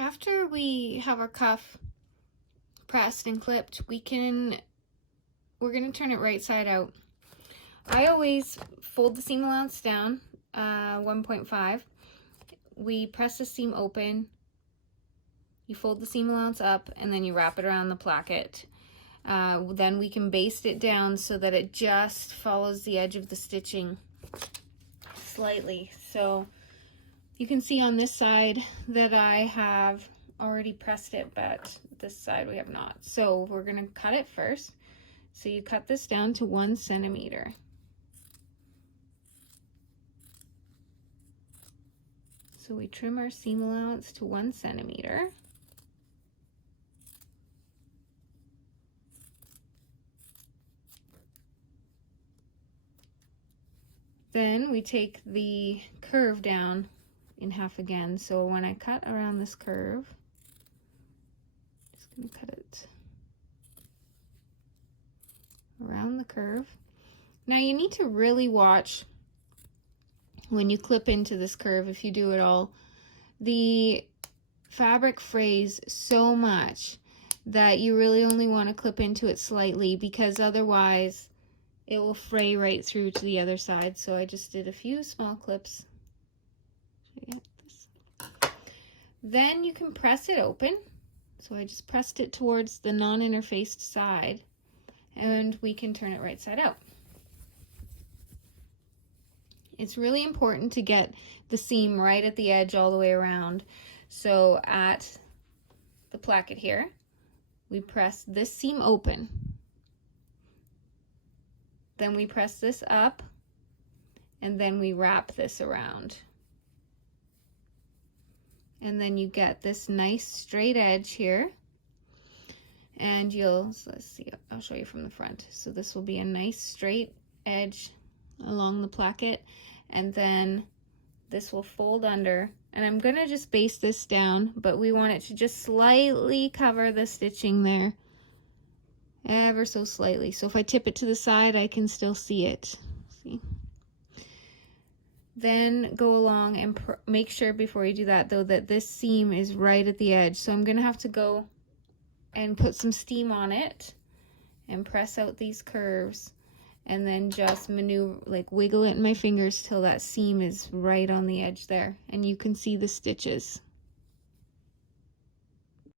After we have our cuff pressed and clipped, we're gonna turn it right side out. I always fold the seam allowance down, 1.5. We press the seam open, you fold the seam allowance up, and then you wrap it around the placket. Then we can baste it down so that it just follows the edge of the stitching slightly. So you can see on this side that I have already pressed it, but this side we have not. So we're gonna cut it first. So you cut this down to 1 centimeter. So we trim our seam allowance to 1 centimeter. Then we take the curve down in half again. So when I cut around this curve, just gonna cut it around the curve. Now you need to really watch when you clip into this curve, if you do it all. The fabric frays so much that you really only want to clip into it slightly, because otherwise it will fray right through to the other side. So I just did a few small clips. Then you can press it open. So I just pressed it towards the non-interfaced side, and we can turn it right side out. It's really important to get the seam right at the edge all the way around. So at the placket here, we press this seam open. Then we press this up, and then we wrap this around. And then you get this nice straight edge here. And so let's see, I'll show you from the front. So this will be a nice straight edge along the placket, and then this will fold under. And I'm gonna just baste this down, but we want it to just slightly cover the stitching there, ever so slightly. So if I tip it to the side, I can still see it. See? Then go along and make sure before you do that, though, that this seam is right at the edge. So I'm gonna have to go and put some steam on it and press out these curves, and then just maneuver, like wiggle it in my fingers till that seam is right on the edge there, and you can see the stitches.